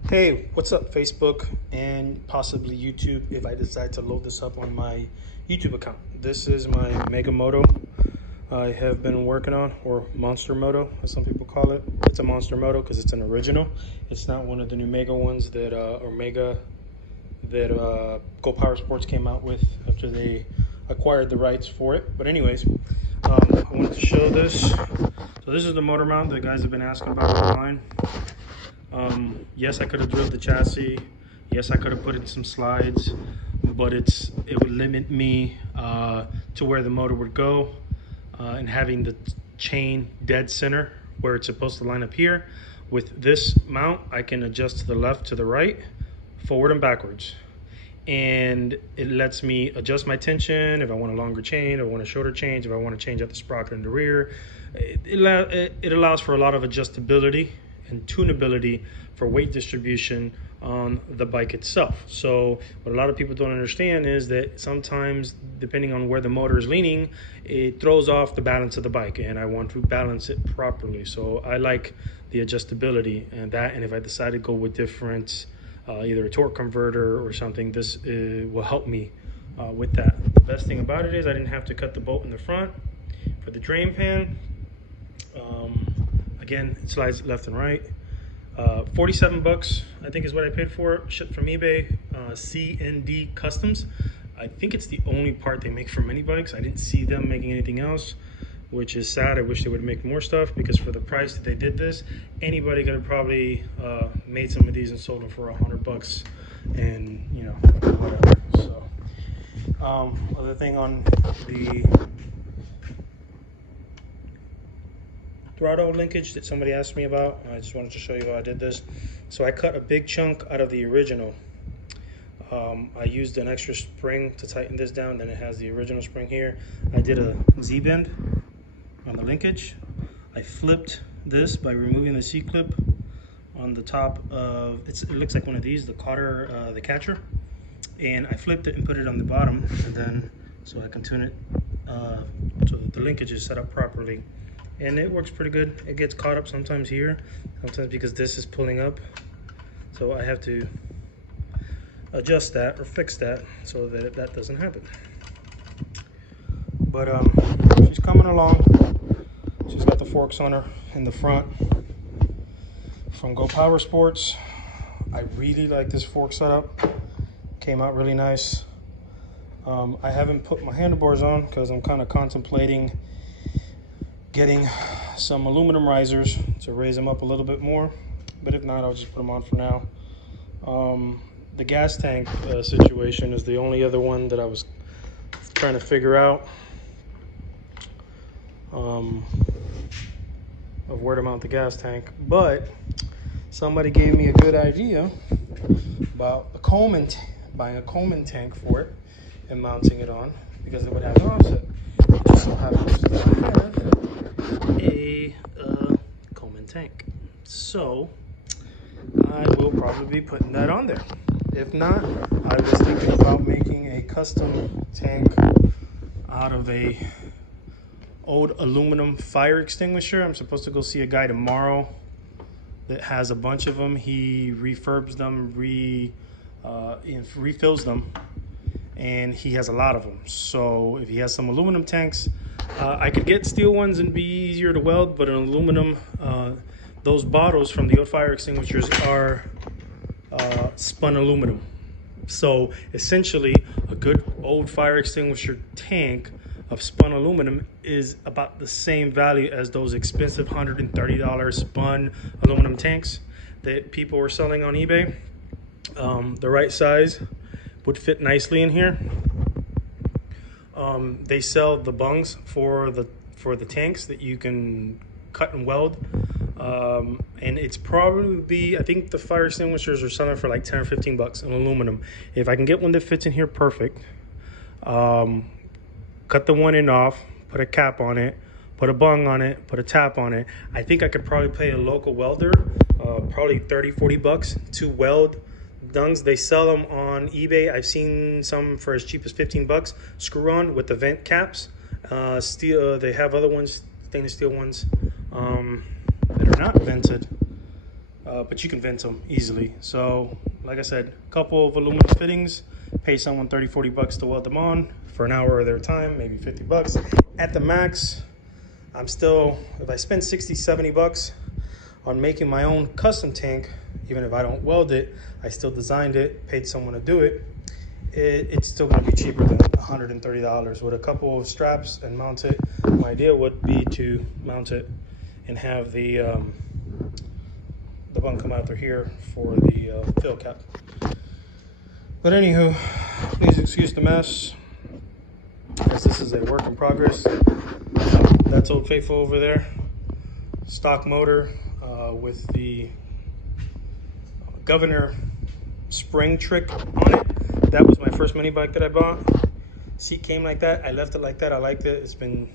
Hey, what's up, Facebook and possibly YouTube if I decide to load this up on my YouTube account. This is my Mega Moto I have been working on, or Monster Moto as some people call it. It's a Monster Moto because it's an original. It's not one of the new Mega ones that Go Power Sports came out with after they acquired the rights for it. But anyways, I wanted to show this. So this is the motor mount that guys have been asking about online. Yes, I could have drilled the chassis. Yes, I could have put in some slides, but it would limit me to where the motor would go, and having the chain dead center where it's supposed to line up here. With this mount, I can adjust to the left, to the right, forward and backwards. And it lets me adjust my tension if I want a longer chain, if I want a shorter change, if I want to change out the sprocket in the rear. It allows for a lot of adjustability and tunability for weight distribution on the bike itself. So what a lot of people don't understand is that sometimes, depending on where the motor is leaning, it throws off the balance of the bike, and I want to balance it properly. So I like the adjustability and if I decide to go with different either a torque converter or something, this will help me with that. The best thing about it is I didn't have to cut the bolt in the front for the drain pan. Again, it slides left and right. 47 bucks, I think, is what I paid for it. Shipped from eBay. C&D Customs. I think it's the only part they make for mini bikes. I didn't see them making anything else, which is sad. I wish they would make more stuff, because for the price that they did this, anybody could have probably made some of these and sold them for 100 bucks, and you know, whatever. So, other thing on the throttle linkage that somebody asked me about, I just wanted to show you how I did this. So I cut a big chunk out of the original. I used an extra spring to tighten this down, then it has the original spring here. I did a Z-bend on the linkage. I flipped this by removing the C-clip on the top of, it looks like one of these, the catcher, and I flipped it and put it on the bottom, and then so I can tune it so that the linkage is set up properly. And it works pretty good. It gets caught up sometimes here, sometimes because this is pulling up. So I have to adjust that or fix that so that that doesn't happen. But she's coming along. She's got the forks on her in the front from Go Power Sports. I really like this fork setup. Came out really nice. I haven't put my handlebars on because I'm kind of contemplating getting some aluminum risers to raise them up a little bit more, but if not, I'll just put them on for now. The gas tank situation is the only other one that I was trying to figure out of where to mount the gas tank, but somebody gave me a good idea about buying a Coleman tank for it and mounting it on, because it would have an offset. It just so happens that I have a Coleman tank, so I will probably be putting that on there. If not, I was thinking about making a custom tank out of a old aluminum fire extinguisher. I'm supposed to go see a guy tomorrow that has a bunch of them. He refurbs them, refills them, and he has a lot of them. So if he has some aluminum tanks, I could get steel ones and be easier to weld, but an aluminum, those bottles from the old fire extinguishers are spun aluminum. So essentially, a good old fire extinguisher tank of spun aluminum is about the same value as those expensive $130 spun aluminum tanks that people were selling on eBay. The right size would fit nicely in here. They sell the bungs for the tanks that you can cut and weld, and it's probably, I think the fire extinguishers are selling for like 10 or 15 bucks in aluminum. If I can get one that fits in here perfect, cut the one end off, put a cap on it, put a bung on it, put a tap on it. I think I could probably pay a local welder probably 30-40 bucks to weld dungs. They sell them on eBay. I've seen some for as cheap as 15 bucks, screw on with the vent caps. Steel, they have other ones, stainless steel ones that are not vented. but you can vent them easily. So like I said, a couple of aluminum fittings, pay someone 30-40 bucks to weld them on for an hour of their time, maybe 50 bucks at the max. I'm still, if I spend 60-70 bucks on making my own custom tank, even if I don't weld it, I still designed it, paid someone to do it, it's still going to be cheaper than $130 with a couple of straps and mount it. My idea would be to mount it and have the bung come out through here for the fill cap. But anywho, please excuse the mess, as this is a work in progress. That's Old Faithful over there, stock motor with the governor spring trick on it. That was my first mini bike that I bought. Seat came like that. I left it like that. I liked it. It's been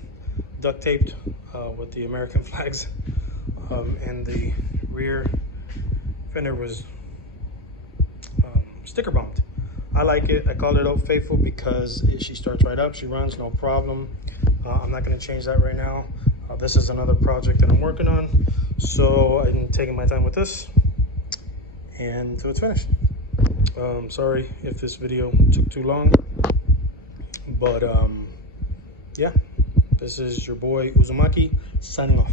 duct taped with the American flags, and the rear fender was sticker bumped. I like it. I called it Old Faithful because she starts right up. She runs, no problem. I'm not going to change that right now. This is another project that I'm working on, so I'm taking my time with this and until it's finished. Sorry if this video took too long, but yeah, this is your boy Uzumaki signing off.